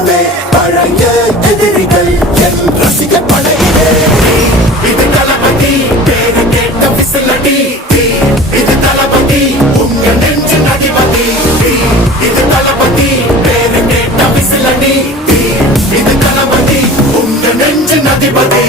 பக்கமே பழைய எதிரிகள் என் ரசிக படையிலே இது தளபதி பேரு கேட்ட விசிலடி இது தளபதி உங்க நெஞ்சு அதிபதி இது தளபதி பேரு கேட்ட விசிலடி இது தளபதி உங்க நெஞ்சு அதிபதி